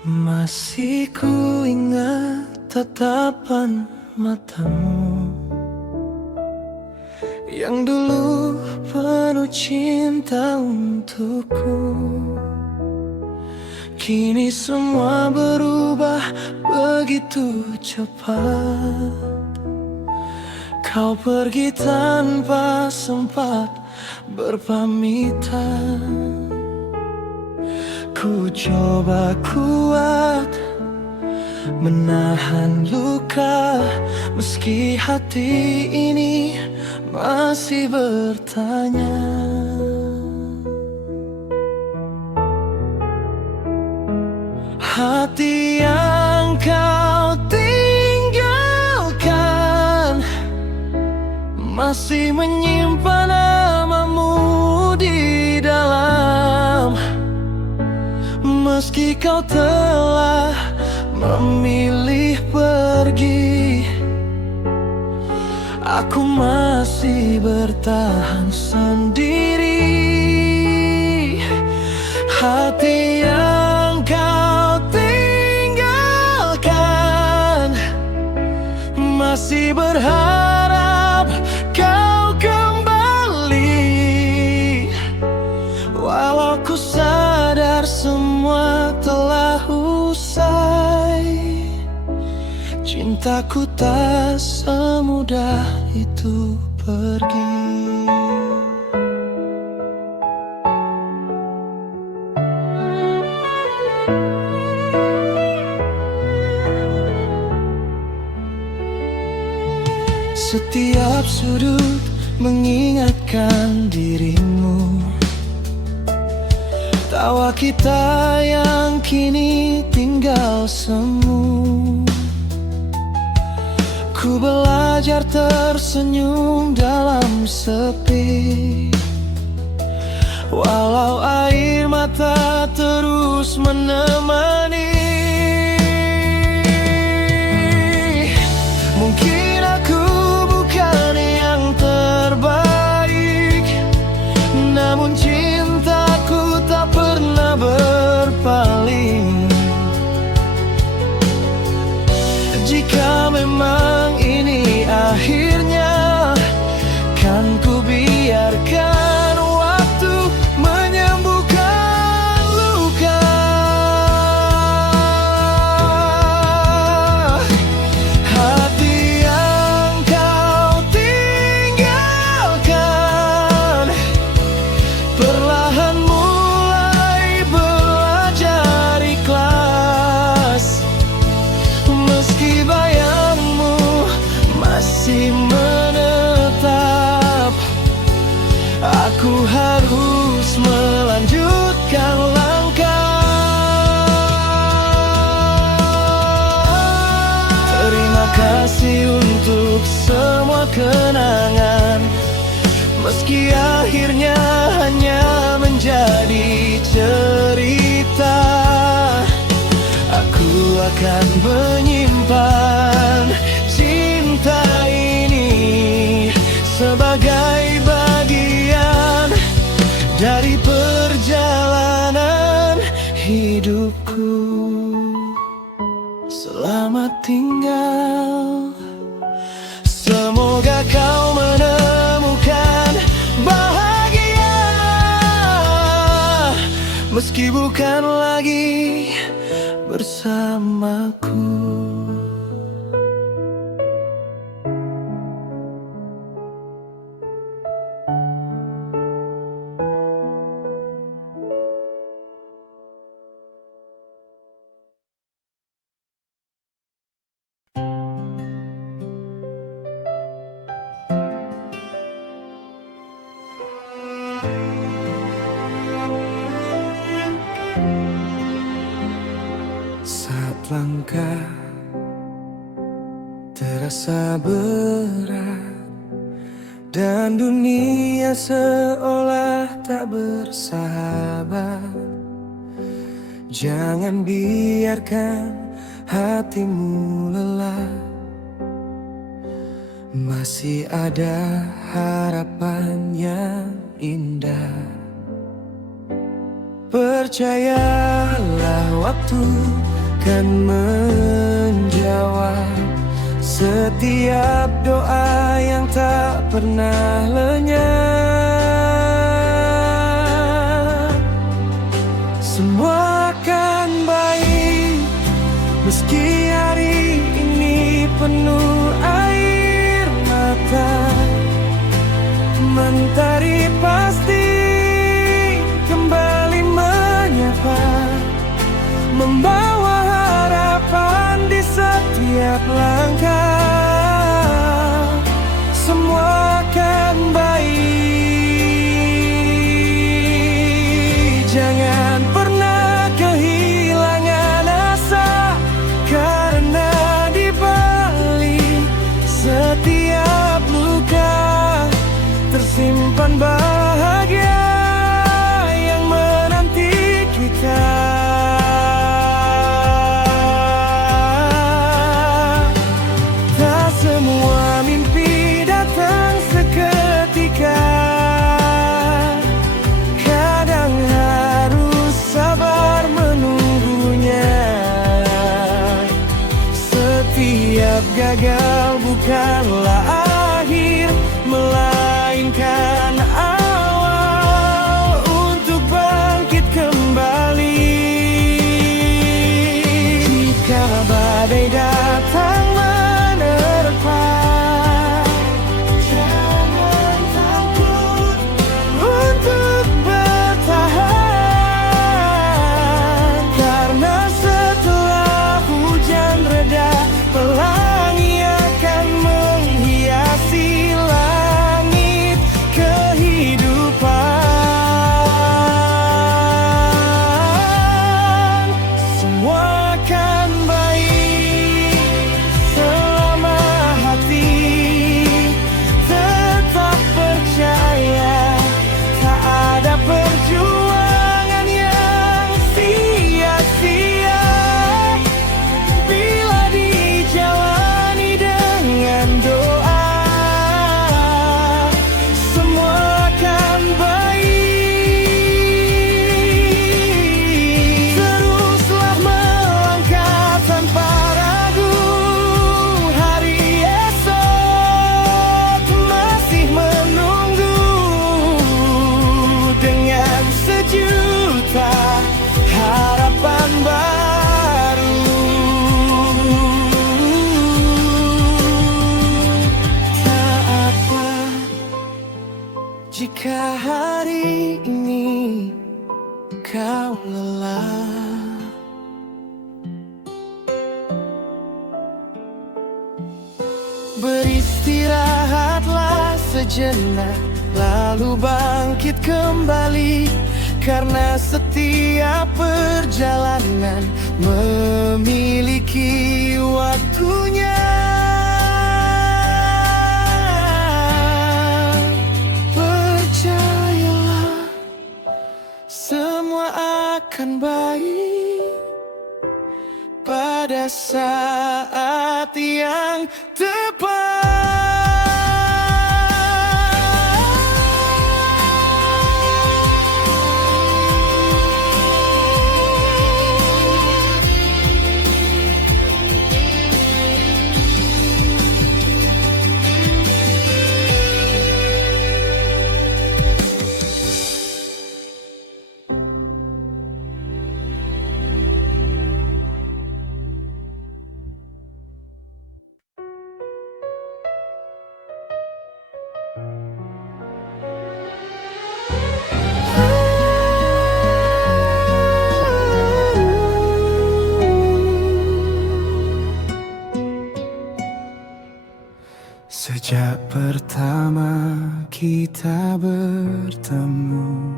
Masih ku ingat tatapan matamu yang dulu penuh cinta untukku. Kini semua berubah begitu cepat. Kau pergi tanpa sempat berpamitan. Ku coba kuat menahan luka, meski hati ini masih bertanya. Hati yang kau tinggalkan masih menyimpan namamu di dalam. Meski kau telah memilih pergi, aku masih bertahan sendiri. Hati yang kau tinggalkan masih berharap kau kembali. Walau ku sadar semua telah usai, cintaku tak semudah itu pergi. Setiap sudut mengingatkan dirimu, tawa kita yang kini tinggal semu. Ku belajar tersenyum dalam sepi, walau air mata terus menemani. Mungkin aku bukan yang terbaik, namun cintaku tak pernah berpaling. Jika memang ini akhirnya, kan ku biarkan waktu menyembuhkan luka. Hati yang kau tinggalkan perlahan mulai belajar ikhlas. Meski bayangmu masih menetap, aku harus melanjutkan langkah. Terima kasih untuk semua kenangan, meski akhirnya hanya menjadi cerita. Aku akan menyimpan cinta ini sebagai bagian dari perjalanan hidupku. Selamat tinggal, semoga kau menemukan bahagia, meski bukan lagi bersamaku. Saat langkah terasa berat dan dunia seolah tak bersahabat, jangan biarkan hatimu lelah. Masih ada harapan yang indah. Percayalah waktu akan menjawab setiap doa yang tak pernah lenyap. Semua akan baik meski hari ini penuh air mata. Mentari pasti kembali menyapa, membawa harapan di setiap langkah. Semua akan baik. Jangan pernah kehilangan asa, karena di balik setiap luka tersimpan bahagia yang menanti kita. Tak semua mimpi datang seketika, kadang harus sabar menunggunya. Setiap gagal bukanlah akhir, melainkan awal untuk bangkit kembali. Jika badai datang menerpa, jangan takut untuk bertahan, karena setelah hujan reda, pelangi akan menghiasi langit kehidupan. Semua akan baik selama hati tetap percaya. Tak ada perjuangan yang sia-sia bila dijalani dengan doa. Semua akan baik. Teruslah melangkah tanpa ragu, hari esok masih menunggu. Dengan sejuta harapan baru, tak apa jika hari ini kau lelah. Beristirahatlah sejenak, lalu bangkit kembali, karena setiap perjalanan memiliki waktunya. Percayalah, semua akan baik pada saat yang tepat. Sejak pertama kita bertemu,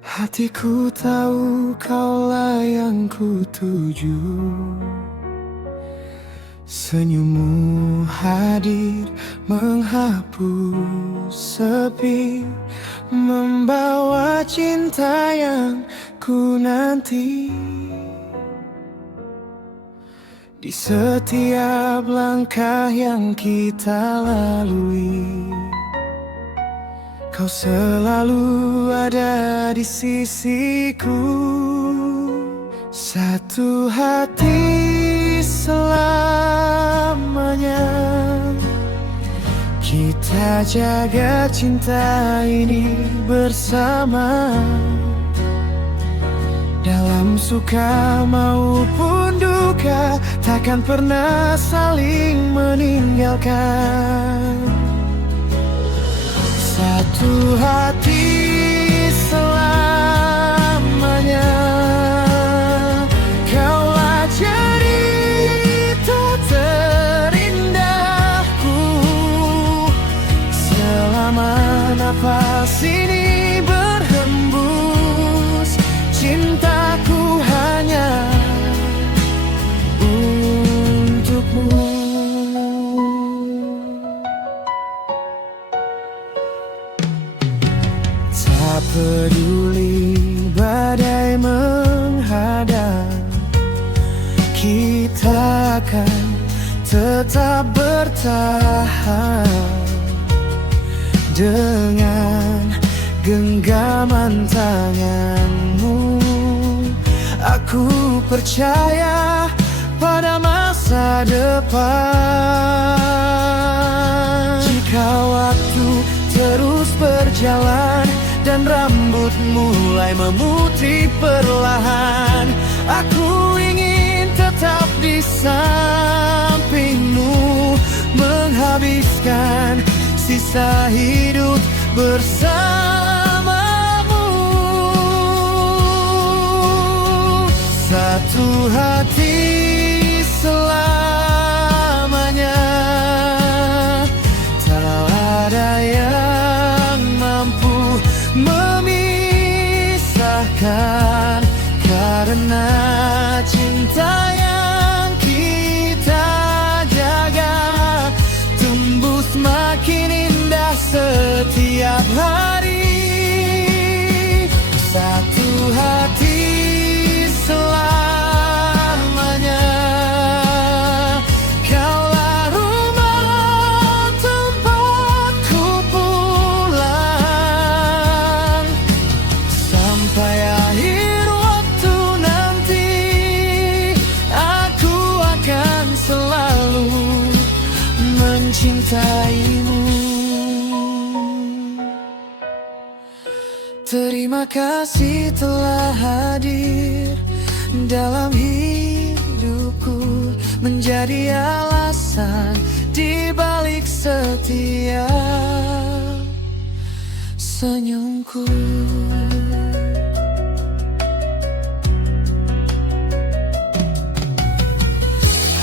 hatiku tahu kaulah yang kutuju. Senyummu hadir menghapus sepi, membawa cinta yang ku nanti. Di setiap langkah yang kita lalui, kau selalu ada di sisiku. Satu hati selamanya, kita jaga cinta ini bersama. Dalam suka maupun duka, takkan pernah saling meninggalkan. Satu hati selamanya, kaulah cerita terindahku. Selama nafas ini berhembus, cintaku hanya untukmu. Tak peduli badai menghadang, kita akan tetap bertahan. Dengan genggaman tanganmu, aku percaya pada masa depan. Jika waktu terus berjalan dan rambut mulai memutih perlahan, aku ingin tetap di sampingmu, menghabiskan sisa hidup bersamamu. Satu hati selamanya, tak ada yang mampu memisahkan, karena cinta yang kita jaga tembus makin indah setiap hari. Satu hati selamanya, kaulah rumah tempatku pulang. Sampai akhir waktu nanti, aku akan selalu mencintaimu. Terima kasih telah hadir dalam hidupku, menjadi alasan di balik setiap senyumku.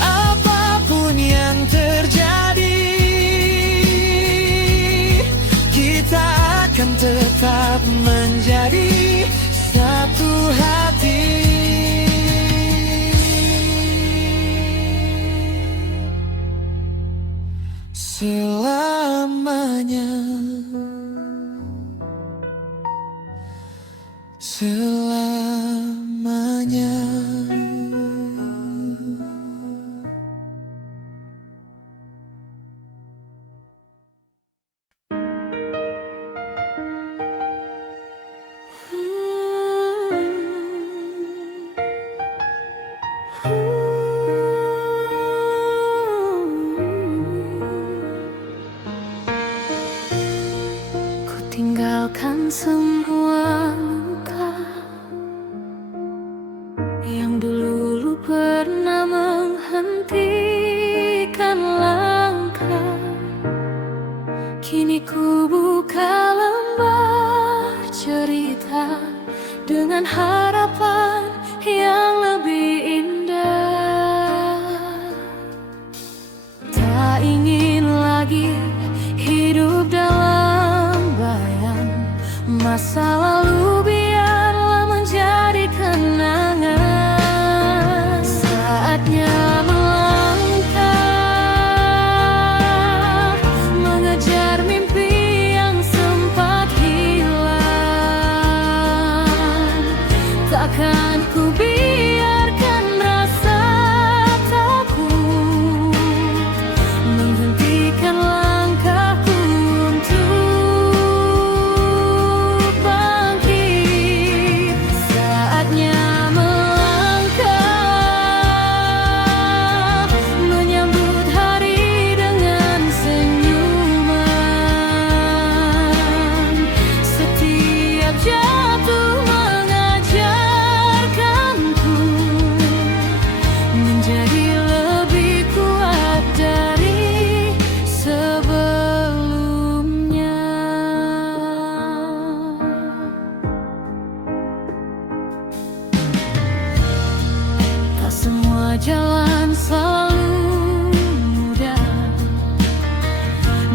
Apapun yang terjadi, kita akan tetap menjadi satu hati. Selamanya, selamanya. Ku tinggalkan semua luka yang dulu pernah menghentikan langkah. Kini ku buka lembar cerita dengan harapan yang lebih indah. Tak ingin lagi hidup dalam bayang masa lalu, biarlah menjadi kenangan. Saatnya melangkah, mengejar mimpi yang sempat hilang. Semua jalan selalu mudah,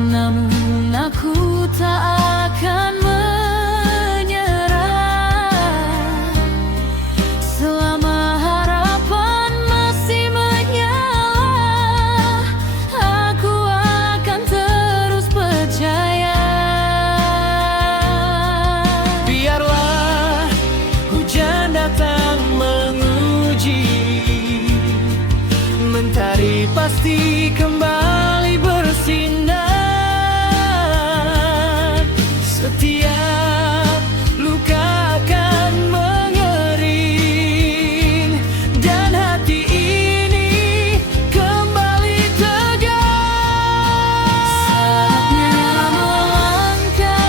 namun aku tak akan menyerah. Selama harapan masih menyala, aku akan terus percaya. Biarlah hujan datang menguji, mentari pasti kembali bersinar. Setiap luka akan mengering, dan hati ini kembali tegar. Saatnya melangkah,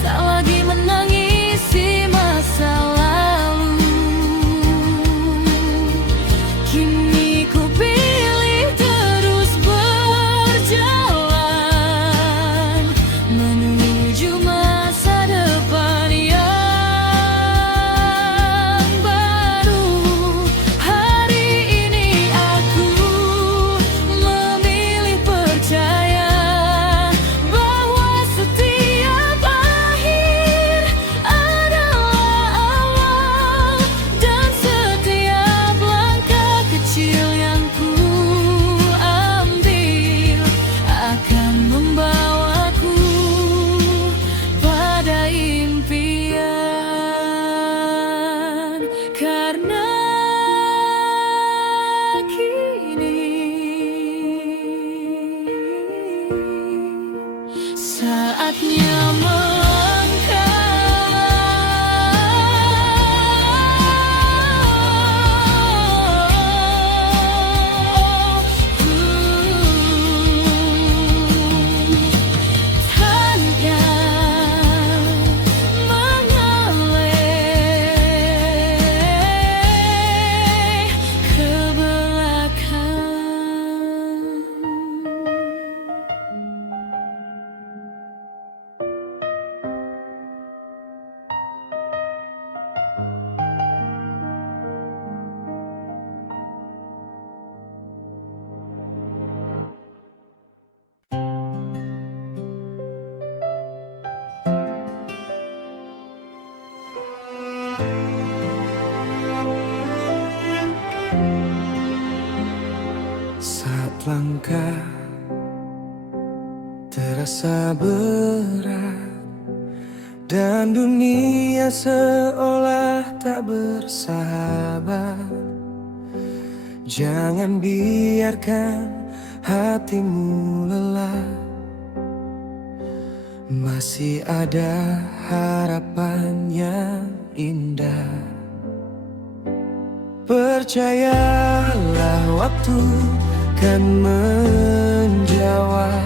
tak lagi menangisi masa lalu. Kini ku pilih terus berjalan menuju masa depan yang baru. Hari ini aku memilih percaya bahwa setiap akhir adalah awal, dan setiap langkah kecil yang ku ambil akan membawaku pada impian. Karena kini saatnya tanda mengalih ke belakang. Saat langkah terasa berat, dan dunia seolah tak bersahabat, jangan biarkan hatimu lelah. Masih ada harapan yang indah. Percayalah, waktu kan menjawab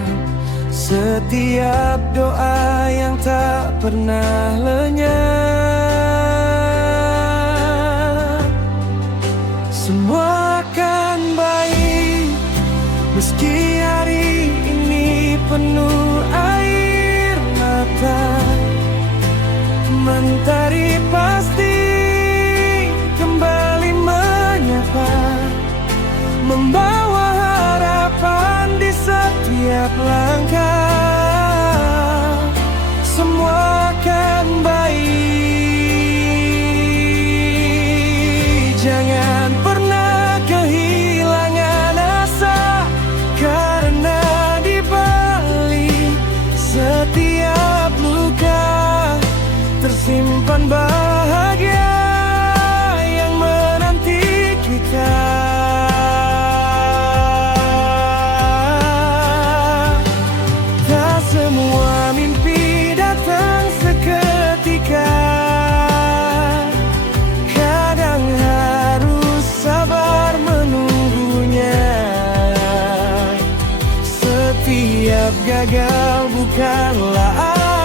setiap doa yang tak pernah lenyap. Semua akan baik meski hari ini penuh air mata. Mentari pasti kembali menyapa, membawa harapan di setiap langkah. Semua akan baik. Jangan pernah kehilangan asa, karena di balik setiap luka tersimpan bahagia yang menanti kita. Tak semua mimpi datang seketika, kadang harus sabar menunggunya. Setiap gagal bukanlah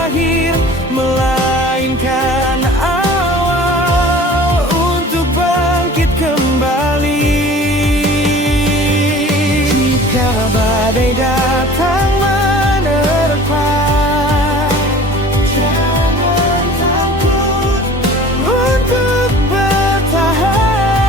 akhir, melainkan awal untuk bangkit kembali. Jika badai datang menerpa, jangan takut untuk bertahan.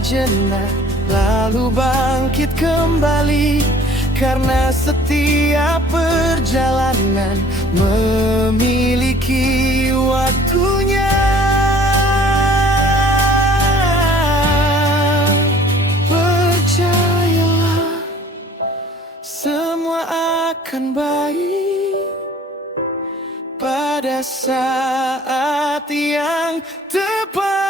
sejenak, lalu bangkit kembali. Karena setiap perjalanan memiliki waktunya. Percayalah, semua akan baik pada saat yang tepat.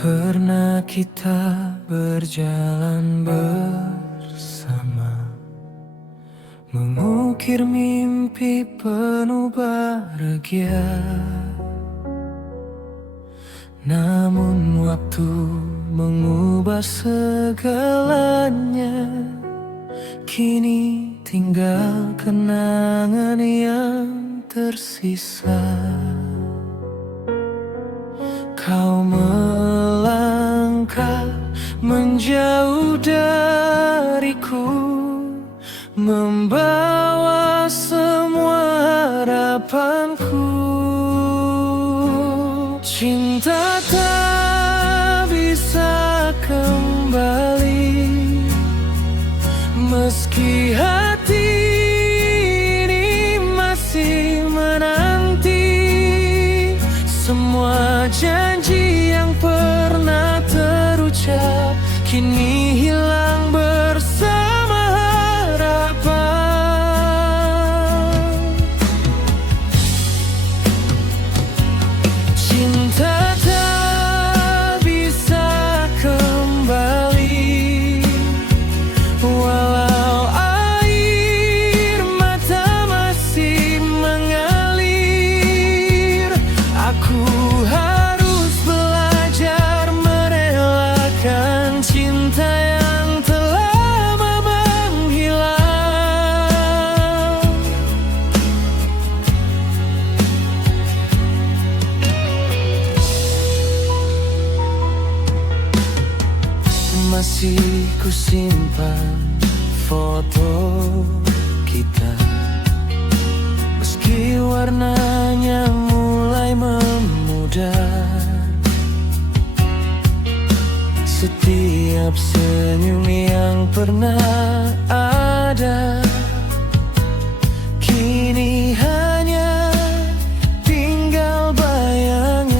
Pernah kita berjalan bersama, mengukir mimpi penuh bahagia. Namun waktu mengubah segalanya. Kini tinggal kenangan yang tersisa. Kau melangkah menjauh dariku, membawa semua harapanku. Cinta tak bisa kembali, meski hati ini masih menanti. Semua janji yang pernah terucap kini hilang bersama harapan. Cinta tak bisa kembali, walau air mata masih mengalir. Aku harus belajar merelakan cinta yang telah menghilang. Masih kusimpan foto kita, meski warnanya mulai memudar. Setiap senyum yang pernah ada kini hanya tinggal bayangan.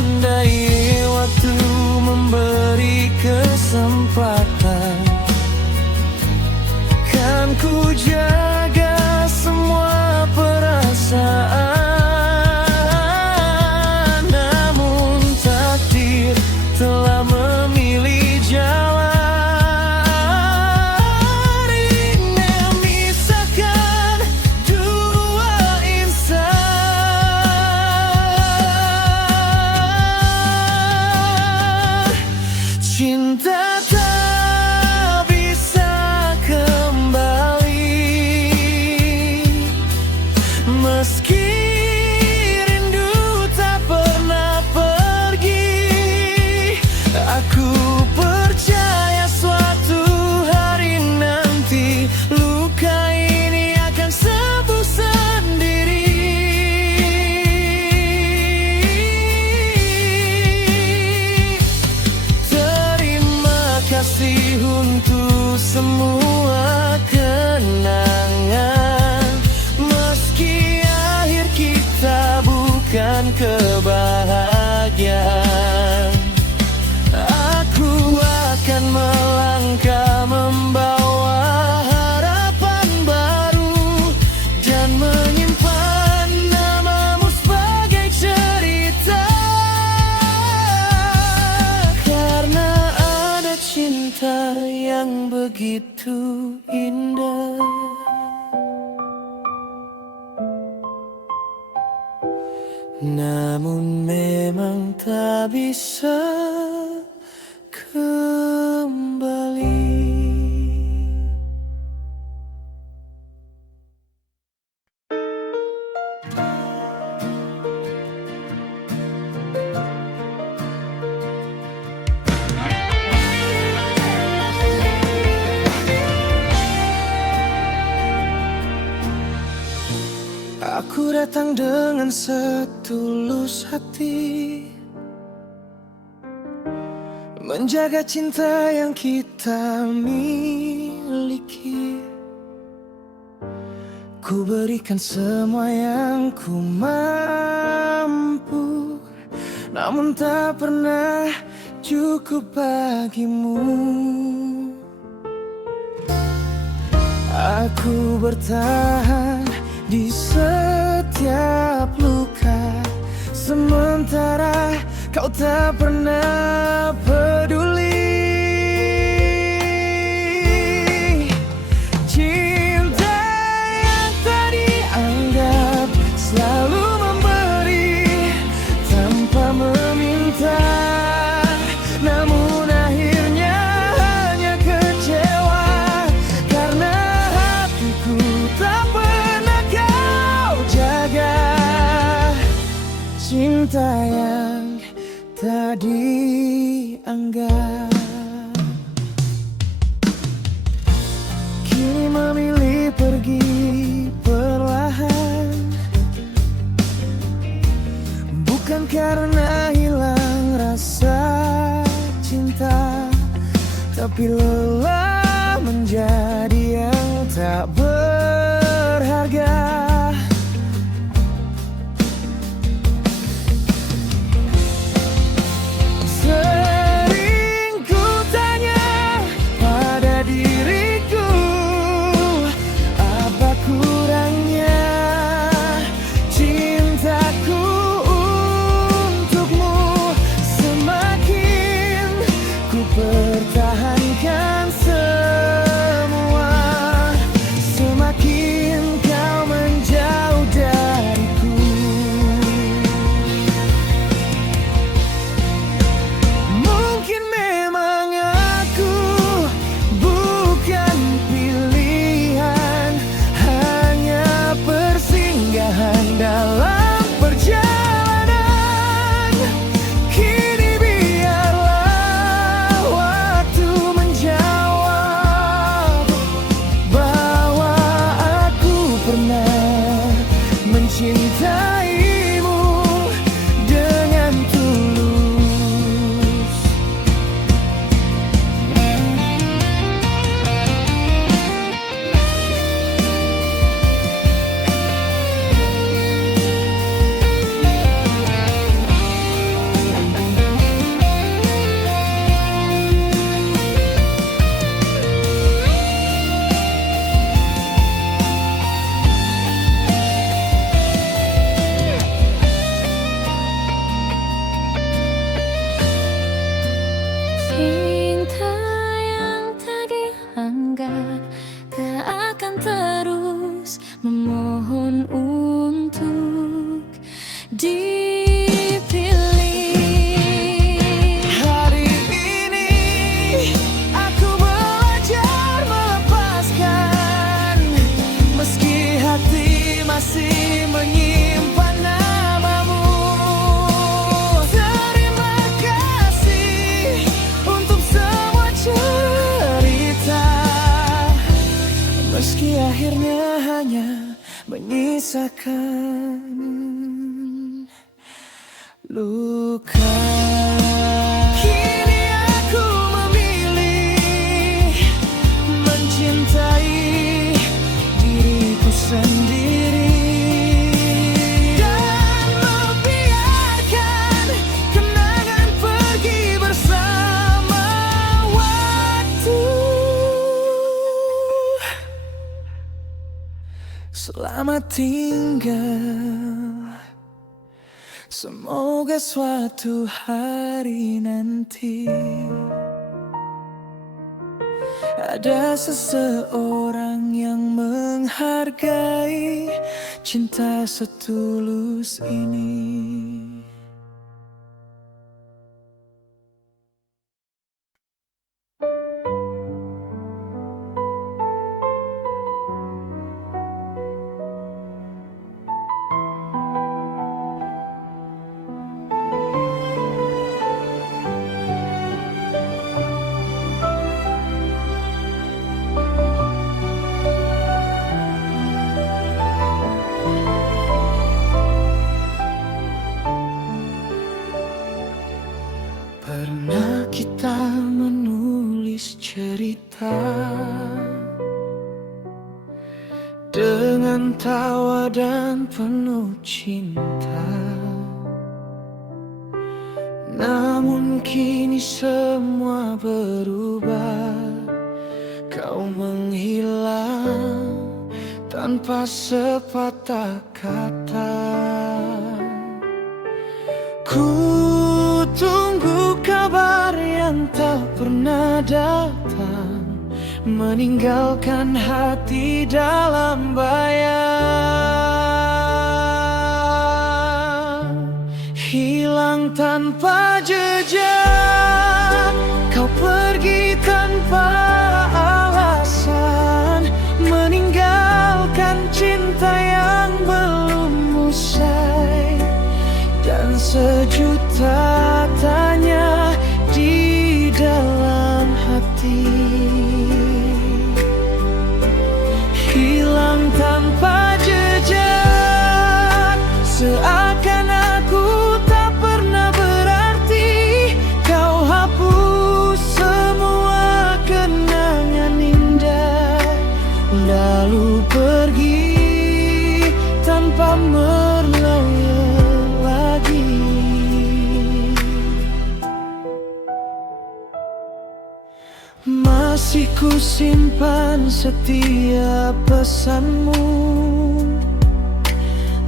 Andai waktu memberi kesempatan, kan ku jaga semua perasaan. Namun takdir telah memilih jalan. yang begitu indah. Namun memang tak bisa kembali. Aku datang dengan setulus hati, menjaga cinta yang kita miliki. Ku berikan semua yang ku mampu, namun tak pernah cukup bagimu. Aku bertahan di setiap luka, sementara kau tak pernah peduli. Cinta yang tak dianggap selalu memberi tanpa meminta, namun akhirnya hanya kecewa karena hatiku tak pernah kau jaga. Cinta yang tak dianggap kini memilih pergi perlahan, bukan karena hilang rasa cinta, tapi lelah menjadi yang tak berharga. Sering ku tanya pada diriku, apa kurangnya cintaku untukmu. Semakin ku pertahankan semua, semakin kau menjauh dariku. Mungkin memang aku bukan pilihan, hanya persinggahan dalam perjalanan. Kini biarlah waktu menjawab bahwa aku pernah mencintaimu dengan tulus. Cinta yang tak dianggap tak akan terus memohon untuk dipilih. Hari ini aku belajar melepaskan, meski hati masih menyimpan namamu. Terima kasih untuk semua cerita, meski akhirnya hanya menyisakan luka. Kini aku memilih mencintai diriku sendiri dan membiarkan kenangan pergi bersama waktu. Selamat tinggal, semoga suatu hari nanti Ada seseorang yang menghargai cinta setulus ini. Pernah kita menulis cerita dengan tawa dan penuh cinta. Namun kini semua berubah. Kau menghilang tanpa sepatah kata. Ku tunggu kabar yang tak pernah datang, meninggalkan hati dalam bayang. Hilang tanpa jejak, kau pergi tanpa alasan, meninggalkan cinta yang belum usai. Dan sejuta tanya di dalam hati. Hilang tanpa jejak, seakan aku tak pernah berarti. Kau hapus semua kenangan indah, lalu pergi tanpa merlayar. Masih ku simpan setiap pesanmu,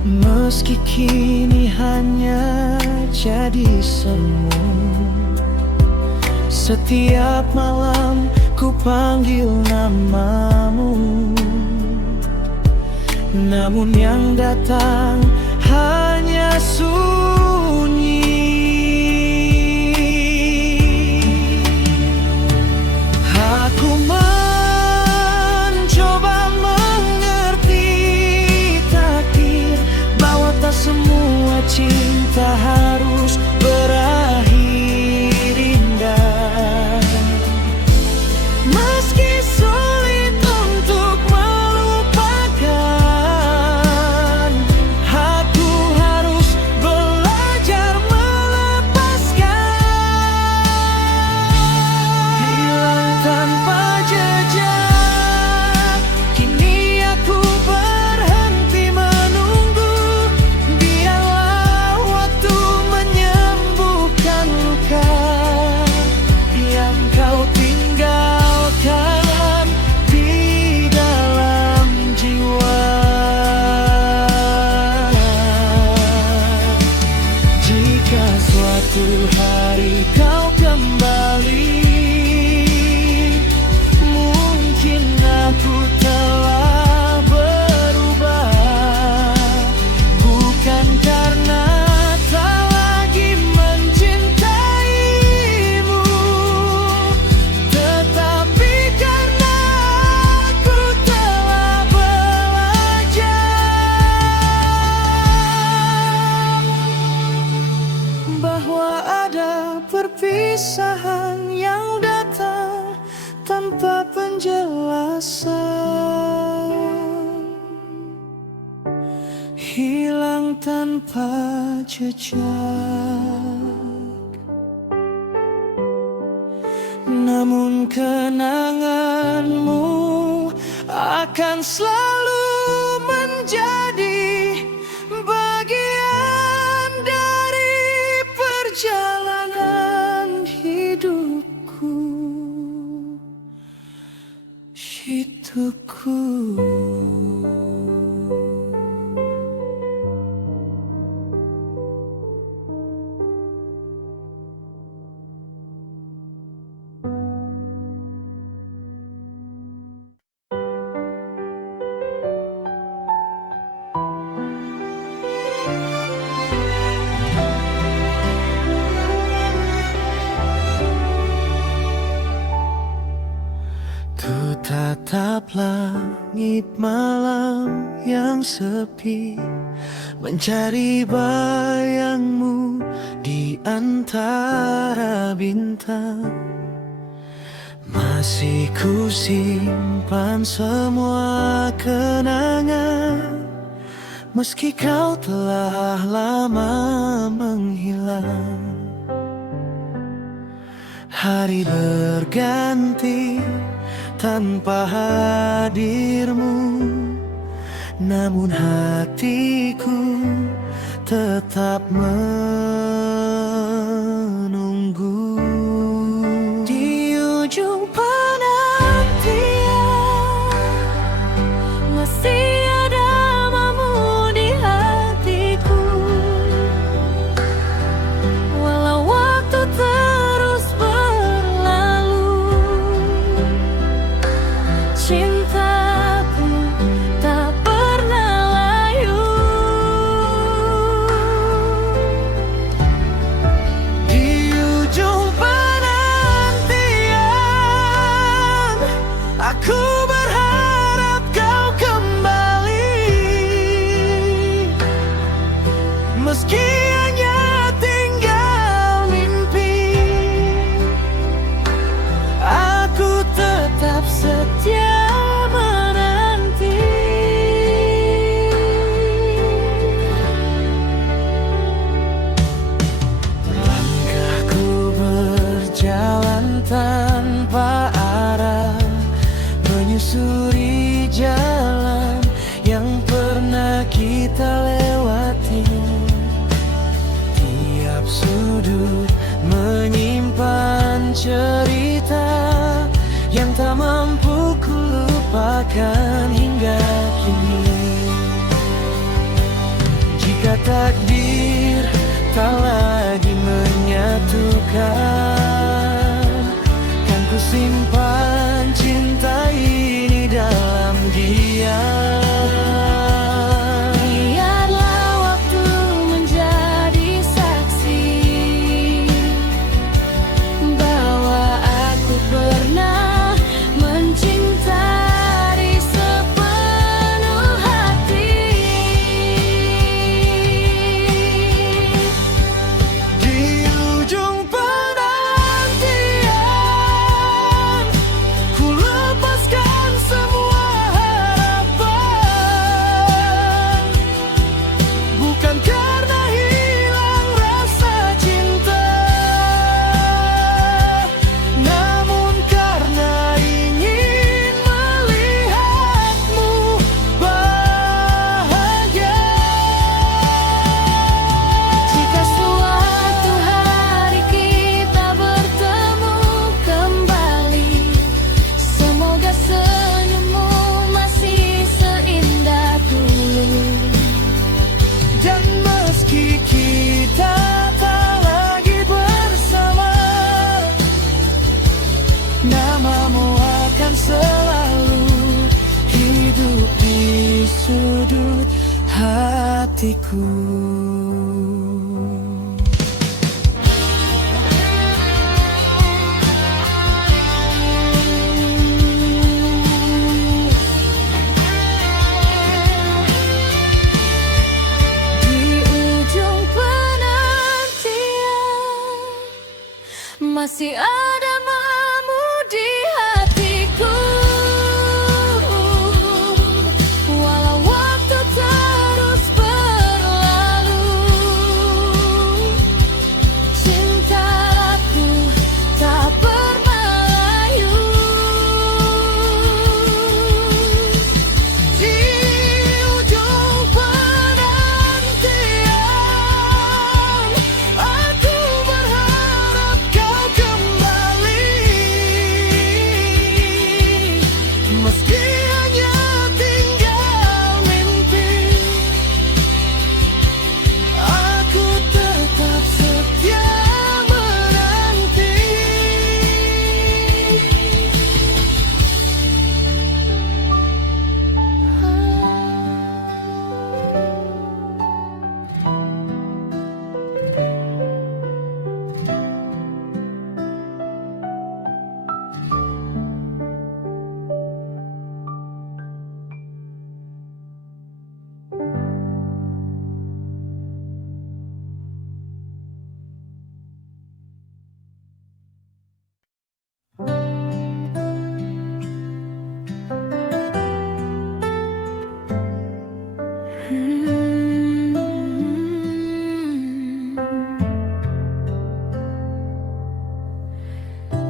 meski kini hanya jadi semu. Setiap malam ku panggil namamu, namun yang datang hanya sunyi. Aku mencoba mengerti takdir, bahwa tak semua cinta harus berakhir indah. Meski sulit untuk melupakan, aku harus belajar melepaskan. Hilang tanpa jejak, kini aku berhenti menunggu. Biarlah waktu menyembuhkan luka yang kau tinggalkan di dalam jiwa. Jika suatu hari kau kembali, mungkin aku telah berubah. Bukan karena tak lagi mencintaimu, tetapi karena aku telah belajar bahwa ada perpisahan yang datang tanpa penjelasan. Hilang tanpa jejak, namun kenanganmu akan selalu menjadi bagian dari perjalanan hidupku. langit malam yang sepi, mencari bayangmu di antara bintang. Masih ku simpan semua kenangan, meski kau telah lama menghilang. Hari berganti tanpa hadirmu, namun hatiku tetap menunggu. Di ujung penantian masih ada namamu di hatiku, walau waktu terus berlalu. Cintaku tak pernah layu. Di ujung penantian aku berharap kau kembali, meski hanya tinggal mimpi. Aku tetap setia menanti. Langkahku berjalan tanpa arah, menyusuri jalan yang pernah kita lewati. Tiap sudut menyimpan cerita yang tak mampu ku lupakan hingga kini. Jika takdir tak lagi menyatukan, kan ku simpan cinta ini dalam diam. Biarlah waktu menjadi saksi bahwa aku pernah mencintai sepenuh hati. Di ujung penantian ku lepaskan semua harapan, bukan karena hilang rasa cinta, namun karena ingin melihatmu bahagia. Jika suatu hari kita bertemu kembali, semoga senyummu masih seindah dulu. Dan meski kita tak lagi bersama, namamu akan selalu hidup di sudut hatiku. Di ujung penantian masih ada namamu di hatiku, walau waktu terus berlalu. Cintaku tak pernah layu. Di ujung penantian aku berharap kau kembali,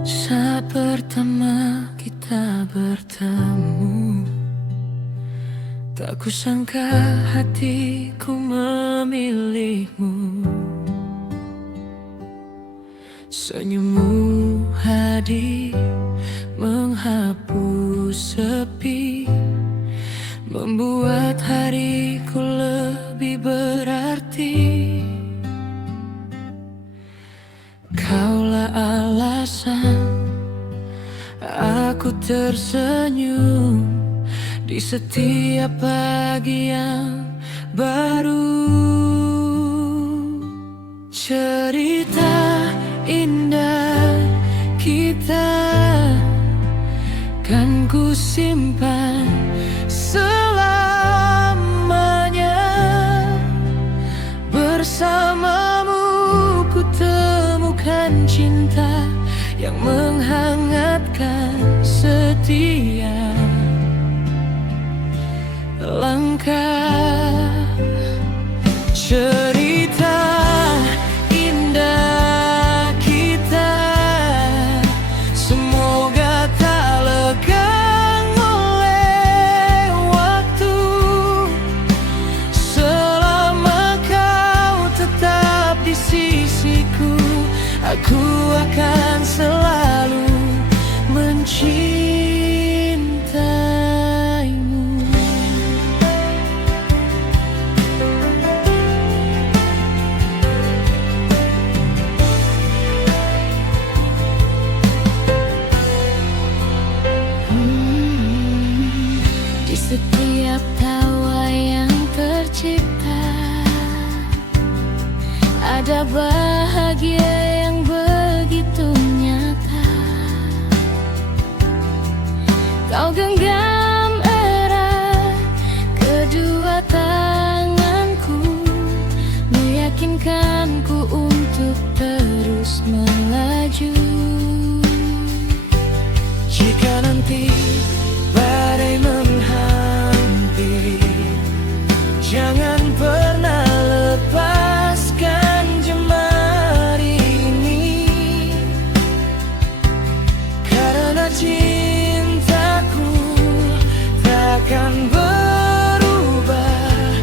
Saat pertama kita bertemu, tak kusangka hatiku memilihmu. Senyummu hadir menghapus sepi, membuat hariku lebih berarti. Kaulah alasan aku tersenyum di setiap pagi yang baru. Cerita indah kita kan ku simpan selamanya. Bersamamu ku temukan cinta yang menghangatkan setiap langkah. Cerita indah kita semoga tak lekang oleh waktu, selama kau tetap di sisiku. Aku akan selalu mencintaimu. Di setiap tawa yang tercipta ada bahagia yang begitu nyata. Kau genggam erat kedua tanganku, meyakinkanku untuk terus melaju. Jika nanti badai menghampiri, jangan pernah lepaskan jemari ini, karena cintaku takkan berubah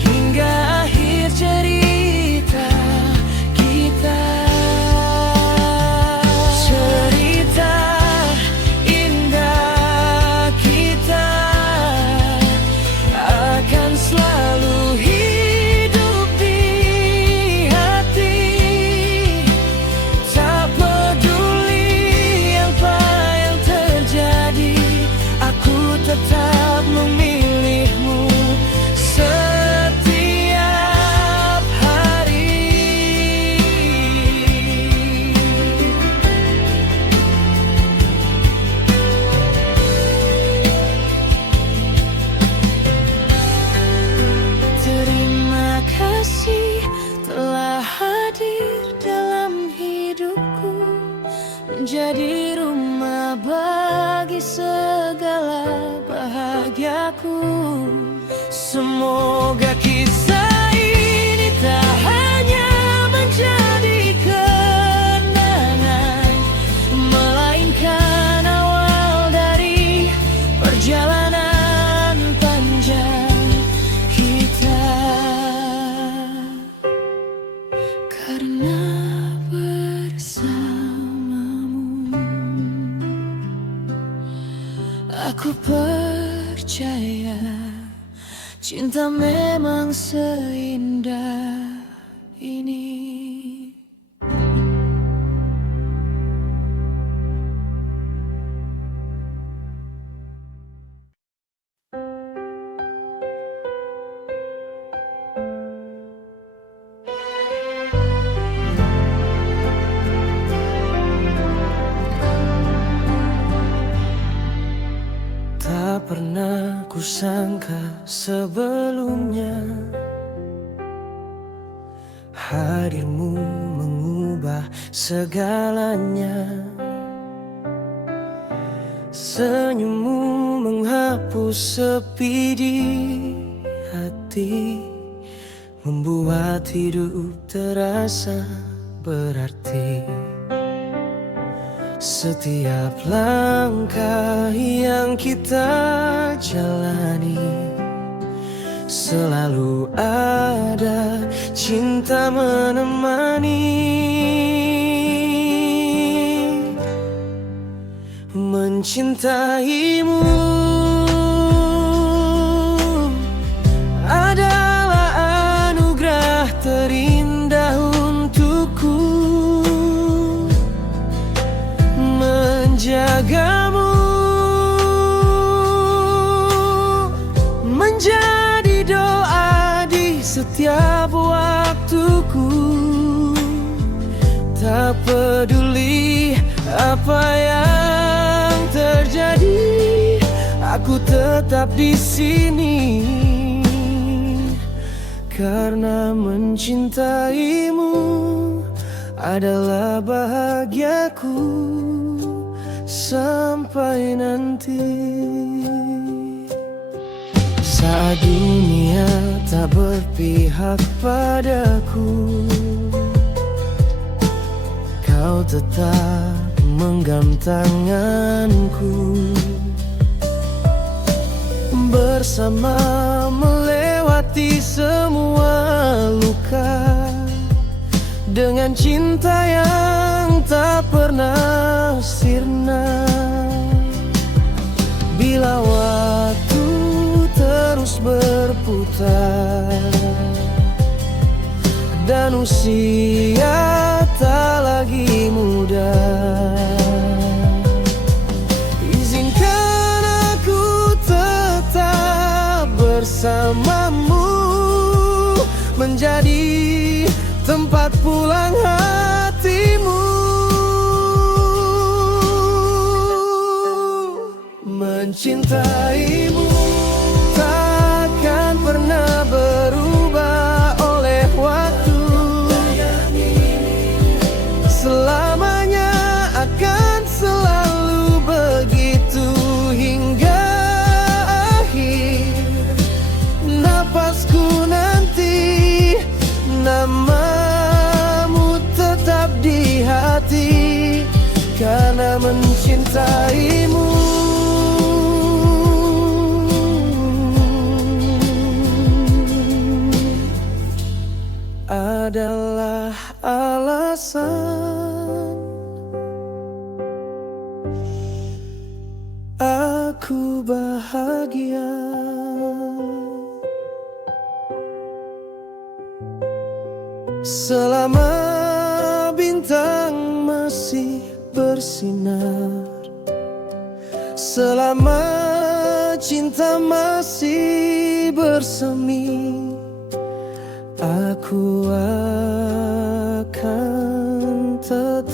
hingga akhir cerita kita. Cerita indah kita akan selalu hidup di hati. Tak peduli apa yang terjadi, aku tetap memilihmu setiap hari. Terima kasih telah hadir dalam hidupku, menjadi rumah bagi segala bahagiaku. Semoga kisah ini tak hanya menjadi kenangan, melainkan awal dari perjalanan panjang kita. Karena bersamamu aku percaya cinta memang seindah ini. Tak pernah kusangka sebelumnya hadirmu mengubah segalanya. Senyummu menghapus sepi di hati, membuat hidup terasa berarti. Setiap langkah yang kita jalani, selalu ada cinta menemani. Mencintaimu adalah anugerah terindah untukku. Menjagamu menjadi doa di setiap waktuku. Tak peduli apa yang terjadi, aku tetap di sini karena mencintaimu adalah bahagiaku sampai nanti. Saat dunia tak berpihak padaku, kau tetap menggenggam tanganku. Bersama melewati semua luka, dengan cinta yang tak pernah sirna. Bila waktu terus berputar dan usia tak lagi muda, izinkan aku tetap bersamamu, menjadi tempat pulang hatimu. Mencintaimu takkan pernah berubah oleh waktu. Selamanya akan selalu begitu hingga akhir napasku nanti. Namamu tetap di hati karena mencintaimu. Adalah alasan aku bahagia. Selama bintang masih bersinar, selama cinta masih bersemi, aku akan tetap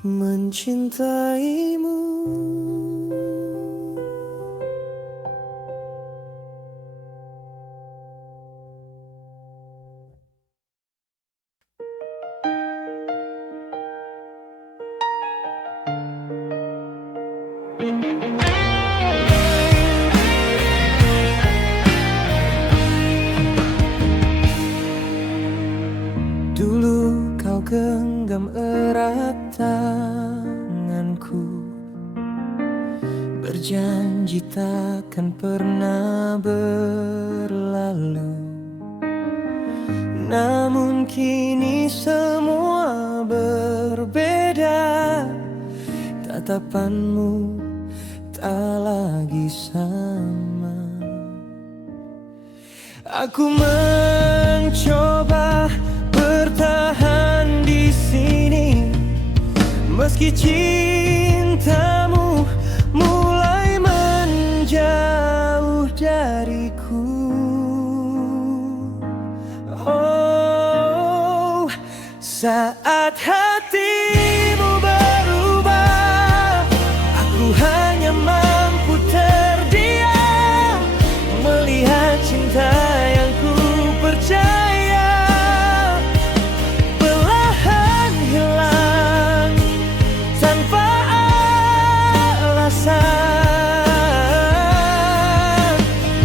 mencintaimu. Dulu kau genggam erat tanganku, berjanji takkan pernah berlalu. Namun kini semua berbeda, tatapanmu tak lagi sama. Aku mencoba bertahan di sini, meski cintamu mulai menjauh dariku. Oh, saat hatimu berubah, aku hanya mampu terdiam melihat cinta yang ku percaya perlahan hilang tanpa alasan.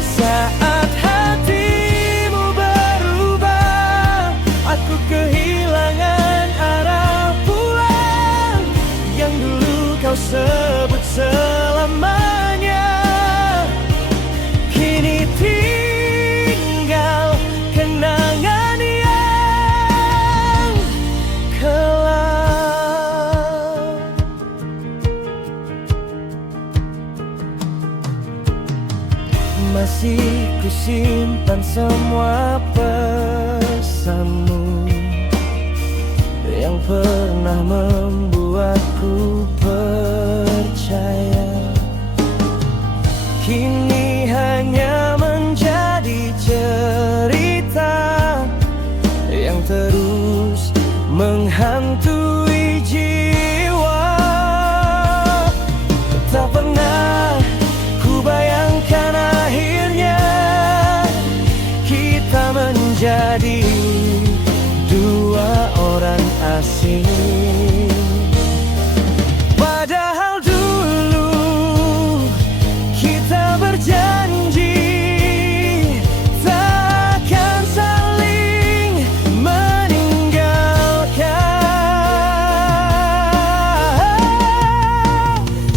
Saat hatimu berubah, aku kehilangan ku simpan semua pesanmu yang pernah membuatku percaya. Kini hanya menjadi cerita yang terus menghantui jiwa. Tak pernah ku bayangkan akhirnya kita menjadi dua orang asing. Padahal dulu kita berjanji takkan saling meninggalkan.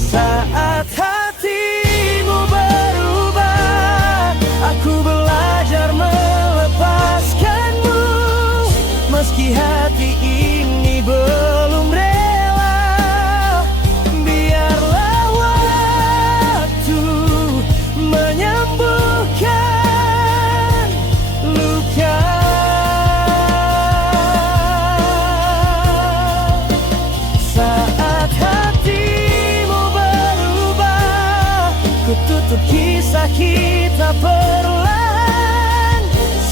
Saat hatimu berubah, aku belajar melepaskanmu. Meski hati ini belum rela, biarlah waktu menyembuhkan luka. Saat hatimu berubah, ku tutup kisah kita perlahan.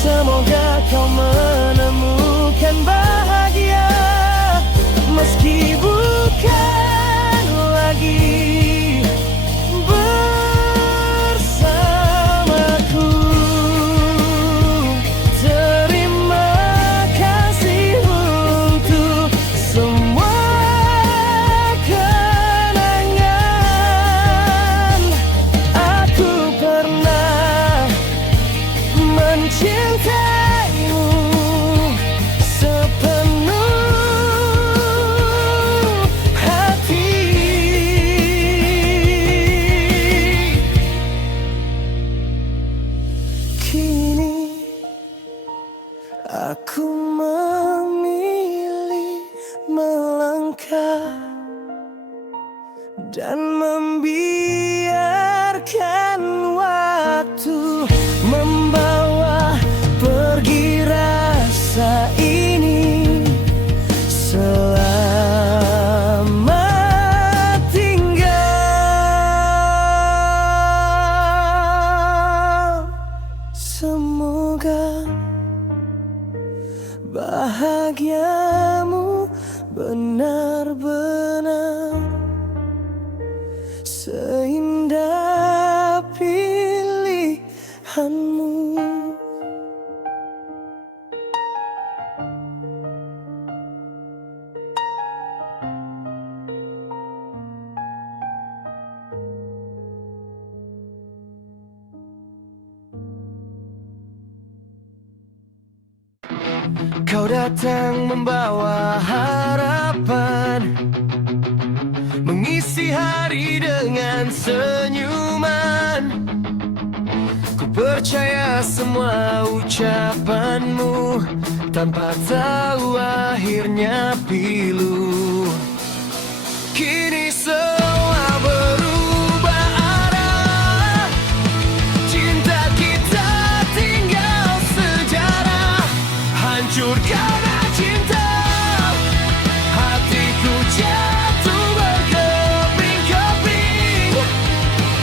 Semoga kau menemukan bahagia, meski bukan lagi bersamaku. Terima kasih untuk semua kenangan. Aku pernah mencintaimu sepenuh hati. Kini aku memilih melangkah dan membiarkan waktu membawa pergi rasa ini. Selamat tinggal. Semoga bahagiamu benar-benar seindah pilihanmu. Kau datang membawa harapan, mengisi hari dengan senyuman. Ku percaya semua ucapanmu tanpa tahu akhirnya pilu. Kini semua berubah arah, cinta kita tinggal sejarah. Hancur karena cinta, hatiku jatuh berkeping-keping.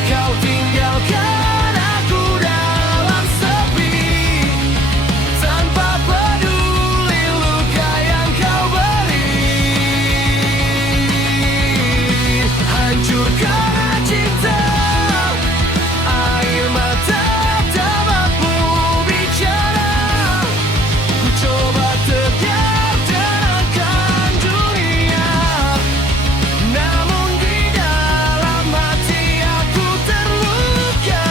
Kau tinggalkan aku dalam sepi, tanpa peduli luka yang kau beri. Hancur karena cinta, air mata tak mampu bicara. Ku coba tegar tenangkan dunia, namun di dalam hati aku terluka.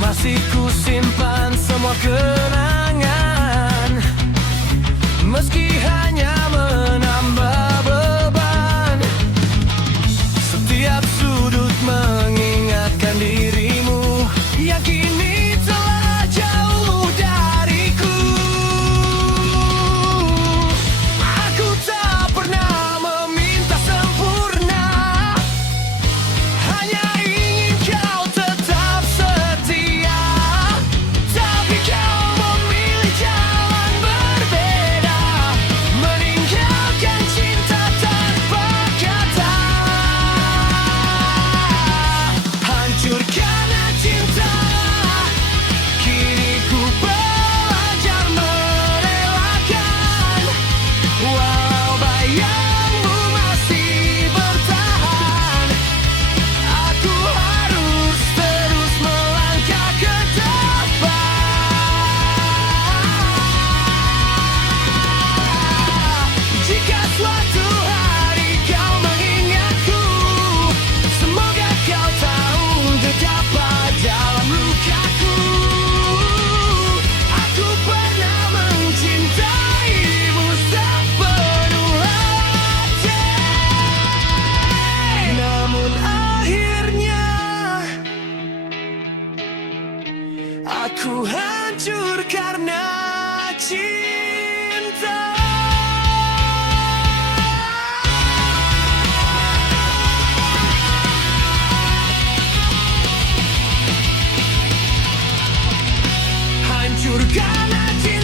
Masih ku simpan semua kenangan, meski hanya menambah beban. Setiap sudut mengingatkan dirimu yang kini telah jauh dariku. Aku tak pernah meminta sempurna, Ku hancur karena cinta. Hancur karena cinta.